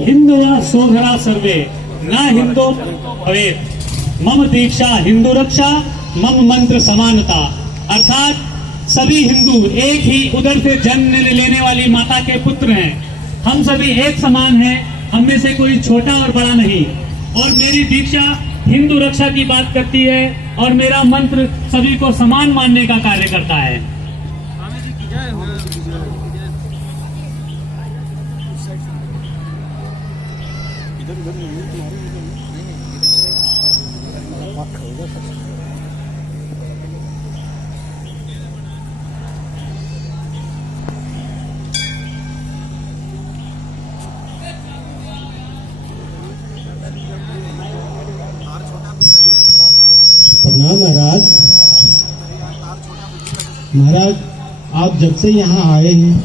हिंदुवा सोधरा सर्वे न हिंदो भवेत् मम दीक्षा हिंदू रक्षा मम मंत्र समानता। अर्थात सभी हिंदू एक ही उदर से जन्म लेने वाली माता के पुत्र हैं। हम सभी एक समान हैं, हम में से कोई छोटा और बड़ा नहीं। और मेरी दीक्षा हिंदू रक्षा की बात करती है और मेरा मंत्र सभी को समान मानने का कार्य करता है। प्रणाम महाराज। महाराज, आप जब से यहाँ आए हैं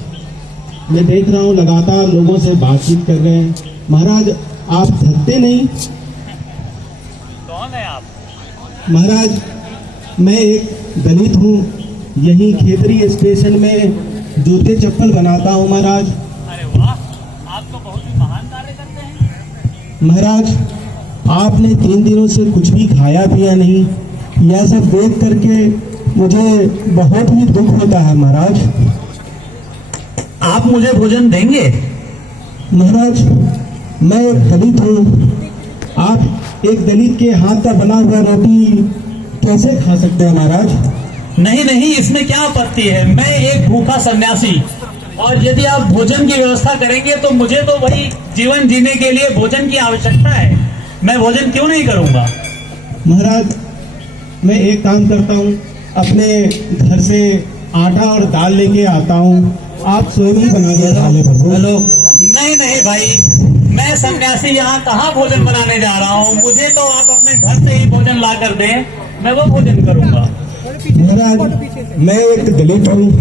मैं देख रहा हूँ लगातार लोगों से बातचीत कर रहे हैं। महाराज, आप थकते नहीं? कौन है आप? महाराज, मैं एक दलित हूँ, यहीं खेतरी स्टेशन में जूते चप्पल बनाता हूँ महाराज। अरे वाह, आप तो बहुत ही महान कार्य करते हैं। महाराज, आपने 3 दिनों से कुछ भी खाया पिया नहीं, यह सब देख करके मुझे बहुत ही दुख होता है महाराज। आप मुझे भोजन देंगे? महाराज, मैं एक दलित हूँ, आप एक दलित के हाथ का बना हुआ रोटी कैसे खा सकते हैं महाराज? नहीं नहीं, इसमें क्या आपत्ति है? मैं एक भूखा सन्यासी, और यदि आप भोजन की व्यवस्था करेंगे तो मुझे तो वही जीवन जीने के लिए भोजन की आवश्यकता है। मैं भोजन क्यों नहीं करूंगा? महाराज, मैं एक काम करता हूँ, अपने घर से आटा और दाल लेके आता हूँ, आप स्वयं ही बना के खा ले। हेलो, नहीं नहीं भाई, मैं सन्यासी यहाँ कहाँ भोजन बनाने जा रहा हूँ। मुझे तो आप अपने घर से ही भोजन ला कर दें, मैं वो भोजन करूंगा। महाराज, मैं एक दलित हूँ,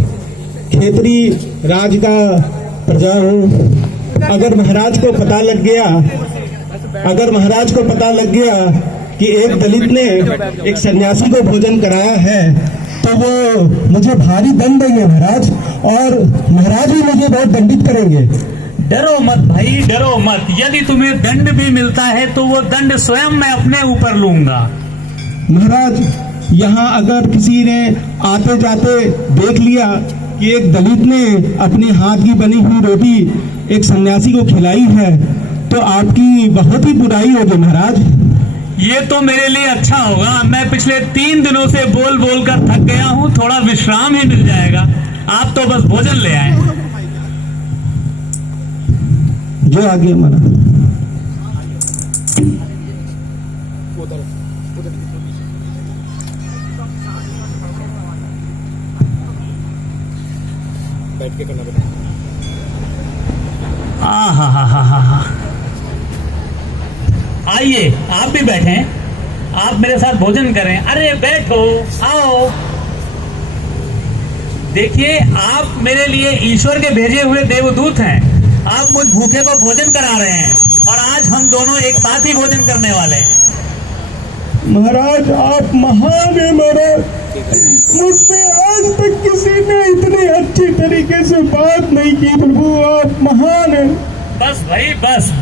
खेतरी राज का प्रजा हूँ। अगर महाराज को पता लग गया कि एक दलित ने एक सन्यासी को भोजन कराया है तो वो मुझे भारी दंड देंगे महाराज, और महाराज भी मुझे बहुत दंडित करेंगे। डरो मत भाई, डरो मत। यदि तुम्हें दंड भी मिलता है तो वो दंड स्वयं मैं अपने ऊपर लूंगा। महाराज, यहाँ अगर किसी ने आते जाते देख लिया कि एक दलित ने अपने हाथ की बनी हुई रोटी एक सन्यासी को खिलाई है तो आपकी बहुत ही बुराई होगी महाराज। ये तो मेरे लिए अच्छा होगा। मैं पिछले 3 दिनों से बोल बोल कर थक गया हूँ, थोड़ा विश्राम ही मिल जाएगा। आप तो बस भोजन ले आए। जो आगे हमारा बैठ के करना बेटा। हा। आइए, आप भी बैठें, आप मेरे साथ भोजन करें। अरे बैठो, आओ। देखिए, आप मेरे लिए ईश्वर के भेजे हुए देवदूत हैं। आप मुझ भूखे को भोजन करा रहे हैं और आज हम दोनों एक साथ ही भोजन करने वाले हैं। महाराज, आप महान हैं महाराज। मुझसे आज तक किसी ने इतनी अच्छी तरीके से बात नहीं की। प्रभु, आप महान हैं। बस भाई,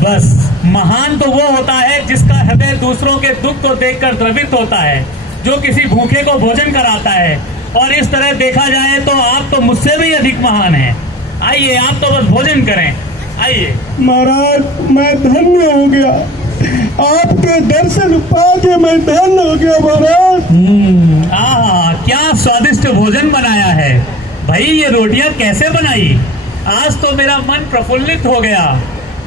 बस। महान तो वो होता है जिसका हृदय दूसरों के दुख को देखकर द्रवित होता है, जो किसी भूखे को भोजन कराता है। और इस तरह देखा जाए तो आप तो मुझसे भी अधिक महान हैं। आइए, आप तो बस भोजन करें, आइए। महाराज, मैं धन्य हो गया, आपके दर्शन पाके मैं धन्य हो गया महाराज। क्या स्वादिष्ट भोजन बनाया है भाई। ये रोटियां कैसे बनाई? आज तो मेरा मन प्रफुल्लित हो गया।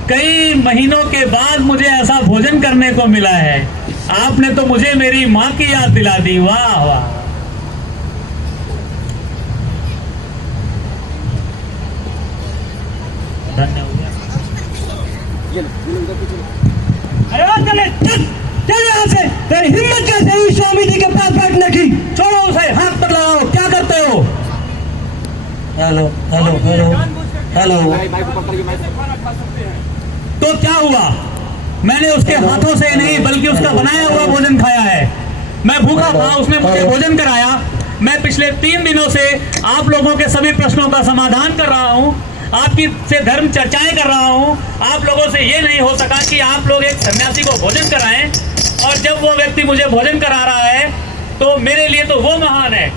कई महीनों के बाद मुझे ऐसा भोजन करने को मिला है। आपने तो मुझे मेरी माँ की याद दिला दी। वाह वाह। धन्य हो गया। अरे चल यहाँ से। तेरी हिम्मत कैसे हुई स्वामी जी के पास बैठने की? छोड़ो उसे, हाथ पर लगाओ। क्या करते हो? हेलो। तो क्या हुआ? मैंने उसके हाथों से नहीं बल्कि उसका बनाया हुआ भोजन खाया है। मैं भूखा था, उसने मुझे भोजन कराया। मैं पिछले 3 दिनों से आप लोगों के सभी प्रश्नों का समाधान कर रहा हूँ। आपकी से धर्म चर्चाएं कर रहा हूं। आप लोगों से ये नहीं हो सका कि आप लोग एक सन्यासी को भोजन कराएं, और जब वो व्यक्ति मुझे भोजन करा रहा है तो मेरे लिए तो वो महान है।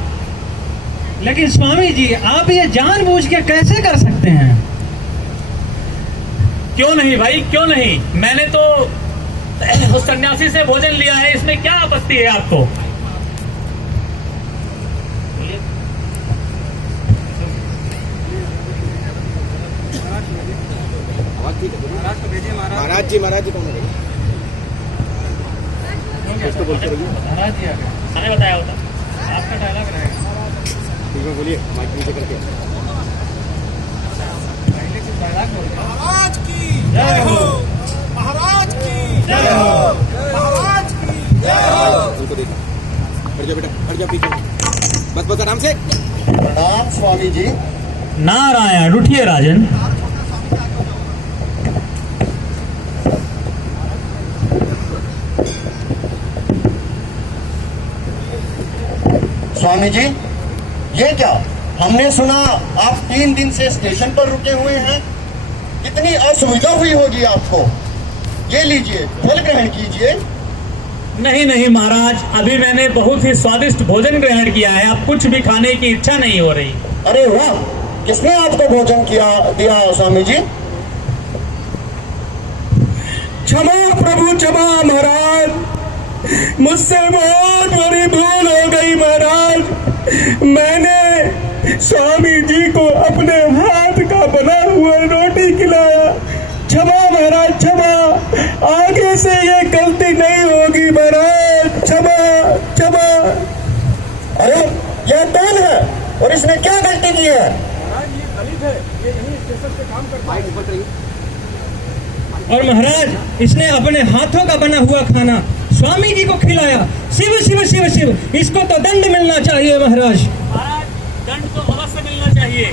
लेकिन स्वामी जी, आप ये जानबूझ के कैसे कर सकते हैं? क्यों नहीं भाई, क्यों नहीं? मैंने तो उस सन्यासी से भोजन लिया है, इसमें क्या आपत्ति है आपको? महाराज जी कौन है? तो बोलते रहिए। महाराज जी आ गए, मैंने बताया होता, आपका डायलॉग रहेगा। ठीक है, बोलिए माइक नीचे करके। महाराज की जय हो, महाराज की जय हो, महाराज की जय हो। उनको देखो, हट जाओ बेटा, हट जाओ पीछे, बस आराम से। प्रणाम स्वामी जी। नारायण, उठिए राजन। स्वामी जी, ये क्या? हमने सुना आप 3 दिन से स्टेशन पर रुके हुए हैं। कितनी असुविधा हुई होगी आपको। ये लीजिए, फल ग्रहण कीजिए। नहीं नहीं महाराज, अभी मैंने बहुत ही स्वादिष्ट भोजन ग्रहण किया है, अब कुछ भी खाने की इच्छा नहीं हो रही। अरे वाह, किसने आपको भोजन दिया स्वामी जी? क्षमा प्रभु, क्षमा महाराज, मुझसे बहुत बड़ी भूल हो गई महाराज। मैंने स्वामी जी को अपने हाथ का बना हुआ रोटी खिलाया। क्षमा महाराज, क्षमा, आगे से ये गलती नहीं होगी महाराज, क्षमा क्षमा। अरे यह कौन है और इसने क्या गलती की है? और महाराज, इसने अपने हाथों का बना हुआ खाना स्वामी जी को खिलाया। शिव शिव शिव शिव, इसको तो दंड मिलना चाहिए महाराज। महाराज, दंड तो अवश्य मिलना चाहिए।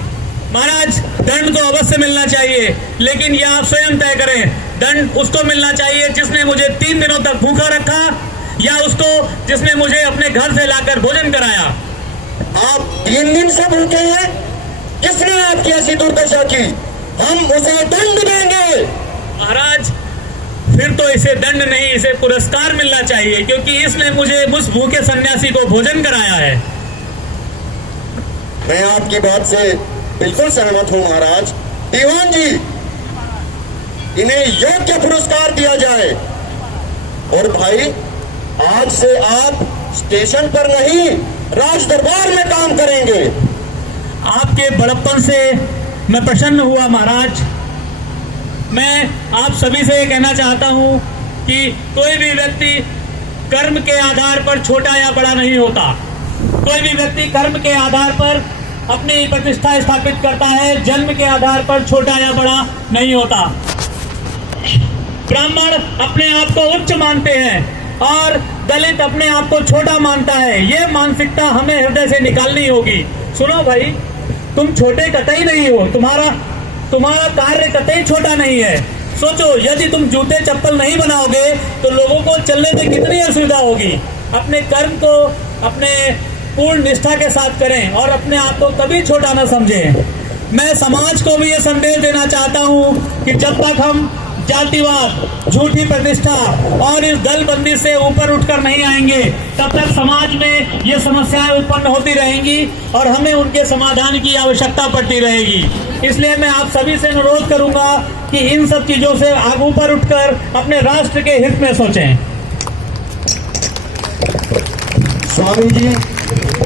महाराज, दंड तो अवश्य मिलना चाहिए, लेकिन यह आप स्वयं तय करें। दंड उसको मिलना चाहिए जिसने मुझे 3 दिनों तक भूखा रखा, या उसको जिसने मुझे अपने घर से लाकर भोजन कराया। आप 3 दिन से भूखे हैं। किसने आपकी ऐसी दुर्दशा की? हम उसे दंड देंगे। महाराज, फिर तो इसे दंड नहीं, इसे पुरस्कार मिलना चाहिए, क्योंकि इसने मुझे उस भूखे सन्यासी को भोजन कराया है। मैं आपकी बात से बिल्कुल सहमत हूँ महाराज। दीवान जी, इन्हें योग्य पुरस्कार दिया जाए। और भाई, आज से आप स्टेशन पर नहीं, राज दरबार में काम करेंगे। आपके बड़प्पन से मैं प्रसन्न हुआ महाराज। मैं आप सभी से ये कहना चाहता हूं कि कोई भी व्यक्ति कर्म के आधार पर छोटा या बड़ा नहीं होता। कोई भी व्यक्ति कर्म के आधार पर अपनी प्रतिष्ठा स्थापित करता है, जन्म के आधार पर छोटा या बड़ा नहीं होता। ब्राह्मण अपने आप को उच्च मानते हैं और दलित अपने आप को छोटा मानता है। ये मानसिकता हमें हृदय से निकालनी होगी। सुनो भाई, तुम छोटे कतई नहीं हो, तुम्हारा कार्य कतई छोटा नहीं है। सोचो, यदि तुम जूते चप्पल नहीं बनाओगे तो लोगों को चलने में कितनी असुविधा होगी। अपने कर्म को अपने पूर्ण निष्ठा के साथ करें और अपने आप को कभी छोटा न समझें। मैं समाज को भी ये संदेश देना चाहता हूँ कि जब तक हम जातिवाद, झूठी प्रतिष्ठा और इस दलबंदी से ऊपर उठकर नहीं आएंगे, तब तक समाज में ये समस्याएं उत्पन्न होती रहेंगी और हमें उनके समाधान की आवश्यकता पड़ती रहेगी। इसलिए मैं आप सभी से अनुरोध करूंगा कि इन सब चीजों से आगे ऊपर उठकर अपने राष्ट्र के हित में सोचें। स्वामी जी,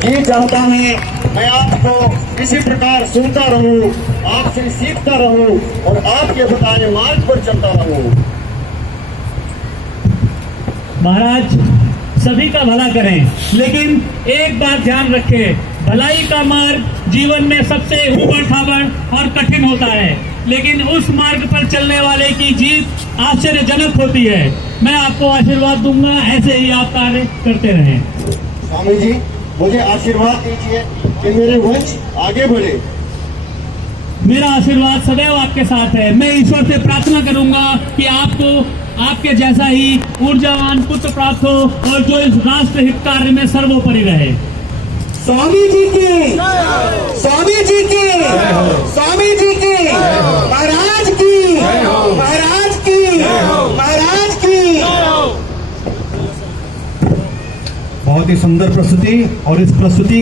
ये चाहता है मैं आपको इसी प्रकार सुनता रहूं, आपसे सीखता रहूं और आपके बताए मार्ग पर चलता रहूं। महाराज, सभी का भला करें, लेकिन एक बात ध्यान रखें, भलाई का मार्ग जीवन में सबसे ऊबड़ खाबड़ और कठिन होता है, लेकिन उस मार्ग पर चलने वाले की जीत आश्चर्यजनक होती है। मैं आपको आशीर्वाद दूंगा, ऐसे ही आप कार्य करते रहें। स्वामी जी, मुझे आशीर्वाद दीजिए कि मेरे वंश आगे बढ़े। मेरा आशीर्वाद सदैव आपके साथ है। मैं ईश्वर से प्रार्थना करूंगा कि आपको आपके जैसा ही ऊर्जावान पुत्र प्राप्त हो और जो इस राष्ट्र हित कार्य में सर्वोपरि रहे। स्वामी जी की, स्वामी जी की, स्वामी जी की, महाराज की, महाराज की, महाराज की। बहुत ही सुंदर प्रस्तुति, और इस प्रस्तुति